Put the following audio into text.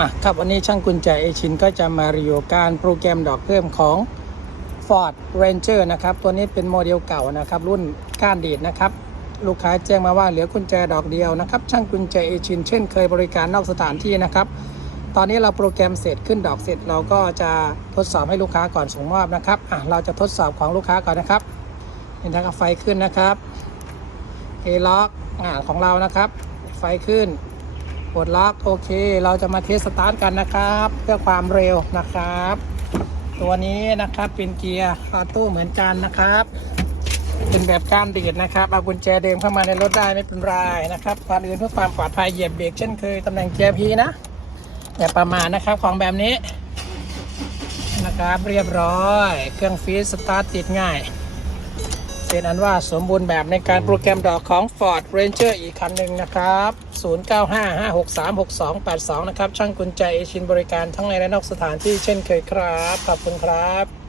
มาครับวันนี้ช่างกุญแจเอชินก็จะมารีวิวการโปรแกรมดอกเพิ่มของ Ford Ranger นะครับ ตัวนี้เป็นโมเดลเก่านะครับ รุ่นก้านดีดนะครับ ลูกค้าแจ้งมาว่าเหลือกุญแจดอกเดียวนะครับ ช่างกุญแจเอชินเช่นเคยบริการนอกสถานที่นะครับ ตอนนี้เราโปรแกรมเสร็จขึ้นดอกเสร็จ เราก็จะทดสอบให้ลูกค้าก่อนส่งมอบนะครับอะเราจะทดสอบของลูกค้าก่อนนะครับเห็นทางไฟขึ้นนะครับเอล็อกอ่าของเรานะครับ ไฟขึ้น กดล็อกโอเค เราจะมาเทสสตาร์ทกันนะครับ เพื่อความเร็วนะครับ ตัวนี้นะครับเป็นเกียร์ออโต้เหมือนกันนะครับ เป็นแบบการดีดนะครับเอากุญแจเดิมเข้ามาในรถได้ไม่เป็นไรนะครับก่อนอื่นเพื่อความปลอดภัยเหยียบเบรกเช่นเคยตำแหน่งเกียร์พีนะอย่าประมาทนะครับของแบบนี้นะครับเรียบร้อย เครื่องฟีดสตาร์ทติดง่าย เป็นอันว่าสมบูรณ์แบบในการโปรแกรมดอกของ Ford Ranger อีกคันหนึ่งนะครับ 0955636282 นะครับ ช่างกุญแจเอชินบริการทั้งในและนอกสถานที่เช่นเคยครับ ขอบคุณครับ